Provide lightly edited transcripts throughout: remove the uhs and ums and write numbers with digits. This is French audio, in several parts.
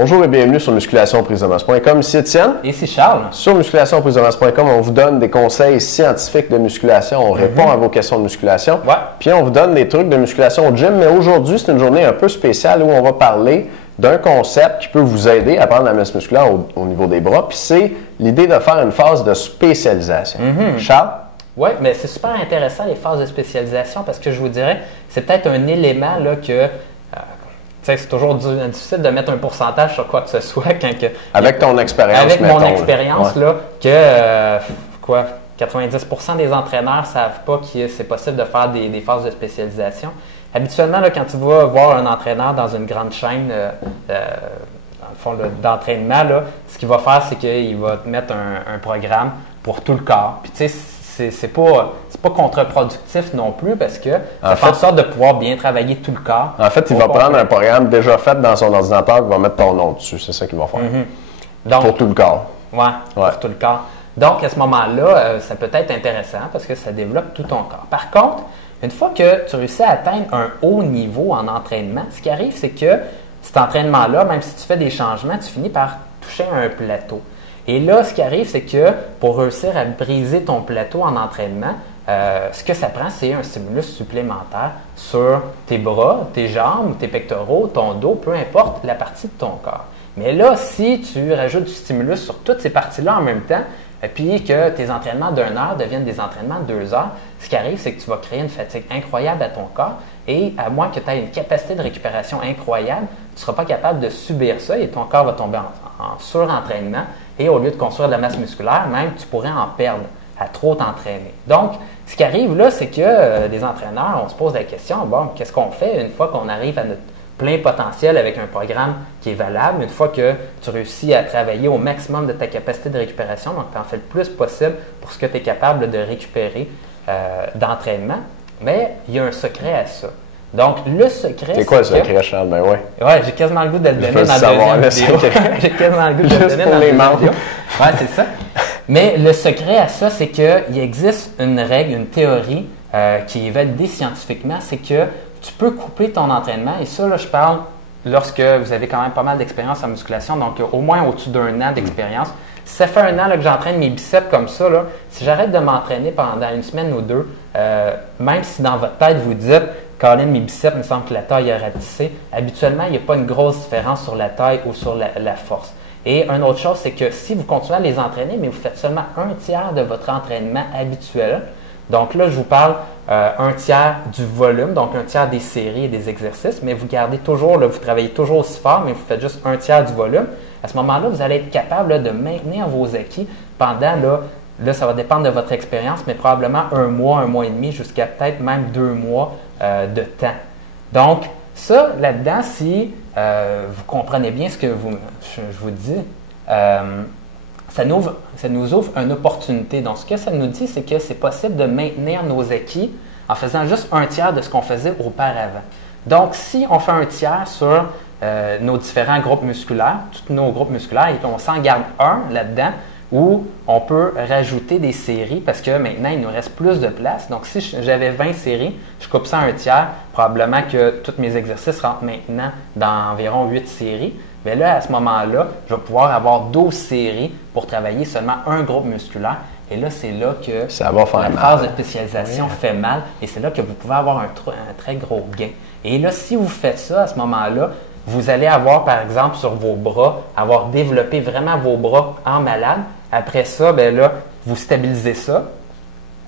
Bonjour et bienvenue sur musculationprisemasse.com. Ici Étienne. Ici Charles. Sur musculationprisemasse.com, on vous donne des conseils scientifiques de musculation. On répond à vos questions de musculation. Ouais. Puis on vous donne des trucs de musculation au gym. Mais aujourd'hui, c'est une journée un peu spéciale où on va parler d'un concept qui peut vous aider à prendre la masse musculaire au niveau des bras. Puis c'est l'idée de faire une phase de spécialisation. Charles? Oui, mais c'est super intéressant les phases de spécialisation parce que je vous dirais, c'est peut-être un élément là, que c'est toujours difficile de mettre un pourcentage sur quoi que ce soit. Avec ton expérience, avec mettons, mon expérience, ouais. là, que 90% des entraîneurs ne savent pas que c'est possible de faire des phases de spécialisation. Habituellement, là, quand tu vas voir un entraîneur dans une grande chaîne dans le fond d'entraînement, là, ce qu'il va faire, c'est qu'il va te mettre un programme pour tout le corps. Puis tu sais, c'est pas contre-productif non plus parce que ça fait en sorte de pouvoir bien travailler tout le corps. En fait, il va prendre un programme déjà fait dans son ordinateur qui va mettre ton nom dessus. C'est ça qu'il va faire. Donc, pour tout le corps. Oui, pour tout le corps. Donc, à ce moment-là, ça peut être intéressant parce que ça développe tout ton corps. Par contre, une fois que tu réussis à atteindre un haut niveau en entraînement, ce qui arrive, c'est que cet entraînement-là, même si tu fais des changements, tu finis par toucher un plateau. Et là, ce qui arrive, c'est que pour réussir à briser ton plateau en entraînement, ce que ça prend, c'est un stimulus supplémentaire sur tes bras, tes jambes, tes pectoraux, ton dos, peu importe la partie de ton corps. Mais là, si tu rajoutes du stimulus sur toutes ces parties-là en même temps, puis que tes entraînements d'1 heure deviennent des entraînements de 2 heures, ce qui arrive, c'est que tu vas créer une fatigue incroyable à ton corps et à moins que tu aies une capacité de récupération incroyable, tu ne seras pas capable de subir ça et ton corps va tomber en surentraînement et au lieu de construire de la masse musculaire, même tu pourrais en perdre à trop t'entraîner. Donc, ce qui arrive là, c'est que les entraîneurs, on se pose la question, bon, qu'est-ce qu'on fait une fois qu'on arrive à notre plein potentiel avec un programme qui est valable, une fois que tu réussis à travailler au maximum de ta capacité de récupération, donc tu en fais le plus possible pour ce que tu es capable de récupérer d'entraînement, mais il y a un secret à ça. Donc, le secret, c'est quoi le secret, Charles? Ben oui. Ouais, j'ai quasiment le goût de le donner dans la deuxième vidéo. J'ai quasiment le goût de le donner dans la deuxième vidéo. Ouais, c'est ça. Mais le secret à ça, c'est qu'il existe une règle, une théorie qui est validée scientifiquement, c'est que tu peux couper ton entraînement. Et ça, là, je parle lorsque vous avez quand même pas mal d'expérience en musculation, donc au moins au-dessus d'1 an d'expérience. Si ça fait 1 an là, que j'entraîne mes biceps comme ça, là, si j'arrête de m'entraîner pendant une semaine ou deux, même si dans votre tête vous dites « Colin, mes biceps, il me semble que la taille a ratissé », habituellement, il n'y a pas une grosse différence sur la taille ou sur la force. Et une autre chose, c'est que si vous continuez à les entraîner, mais vous faites seulement 1/3 de votre entraînement habituel, donc là, je vous parle 1/3 du volume, donc 1/3 des séries et des exercices, mais vous gardez toujours, là, vous travaillez toujours aussi fort, mais vous faites juste 1/3 du volume. À ce moment-là, vous allez être capable là, de maintenir vos acquis pendant, là, ça va dépendre de votre expérience, mais probablement 1 mois, 1 mois et demi, jusqu'à peut-être même 2 mois de temps. Donc, ça, là-dedans, si vous comprenez bien ce que je vous dis, ça nous ouvre une opportunité. Donc, ce que ça nous dit, c'est que c'est possible de maintenir nos acquis en faisant juste 1/3 de ce qu'on faisait auparavant. Donc, si on fait 1/3 sur nos différents groupes musculaires, tous nos groupes musculaires, et qu'on s'en garde un là-dedans, où on peut rajouter des séries parce que maintenant, il nous reste plus de place. Donc, si j'avais 20 séries, je coupe ça 1/3, probablement que tous mes exercices rentrent maintenant dans environ 8 séries. Mais là, à ce moment-là, je vais pouvoir avoir 12 séries pour travailler seulement un groupe musculaire. Et là, c'est là que ça va faire la mal. phase de spécialisation fait mal et c'est là que vous pouvez avoir un très gros gain. Et là, si vous faites ça, à ce moment-là, vous allez avoir, par exemple, sur vos bras, avoir développé vraiment vos bras en malade. Après ça, bien là, vous stabilisez ça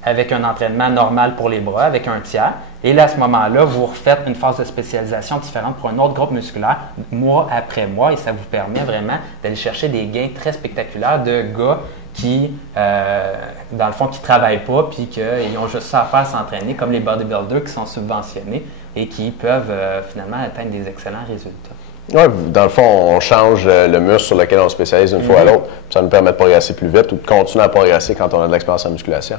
avec un entraînement normal pour les bras, avec 1/3. Et là, à ce moment-là, vous refaites une phase de spécialisation différente pour un autre groupe musculaire, mois après mois, et ça vous permet vraiment d'aller chercher des gains très spectaculaires de gars qui, dans le fond, qui ne travaillent pas, puis qu'ils ont juste ça à faire s'entraîner, comme les bodybuilders qui sont subventionnés et qui peuvent finalement atteindre des excellents résultats. Oui, dans le fond, on change le muscle sur lequel on se spécialise d'une fois à l'autre. Ça nous permet de progresser plus vite ou de continuer à progresser quand on a de l'expérience en musculation.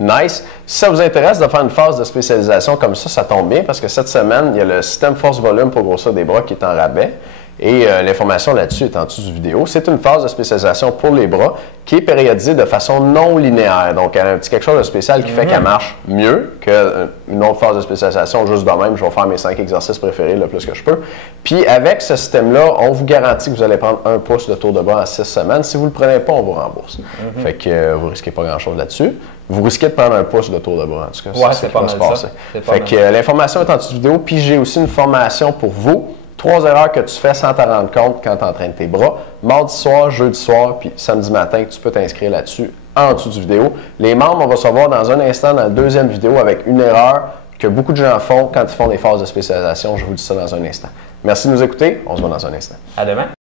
Nice. Si ça vous intéresse de faire une phase de spécialisation comme ça tombe bien parce que cette semaine, il y a le système force-volume pour grossir des bras qui est en rabais. Et l'information là-dessus est en dessous du vidéo. C'est une phase de spécialisation pour les bras qui est périodisée de façon non linéaire. Donc, elle a un petit quelque chose de spécial qui fait qu'elle marche mieux qu'une autre phase de spécialisation. Juste de même, je vais faire mes 5 exercices préférés le plus que je peux. Puis, avec ce système-là, on vous garantit que vous allez prendre 1 pouce de tour de bras en 6 semaines. Si vous ne le prenez pas, on vous rembourse. Fait que vous risquez pas grand-chose là-dessus. Vous risquez de prendre 1 pouce de tour de bras, en tout cas. Ouais, c'est pas mal ça. Fait que l'information est en dessous de vidéo. Puis, j'ai aussi une formation pour vous. 3 erreurs que tu fais sans t'en rendre compte quand tu entraînes tes bras. Mardi soir, jeudi soir, puis samedi matin, tu peux t'inscrire là-dessus en dessous du vidéo. Les membres, on va se voir dans un instant dans la deuxième vidéo avec une erreur que beaucoup de gens font quand ils font des phases de spécialisation. Je vous dis ça dans un instant. Merci de nous écouter. On se voit dans un instant. À demain.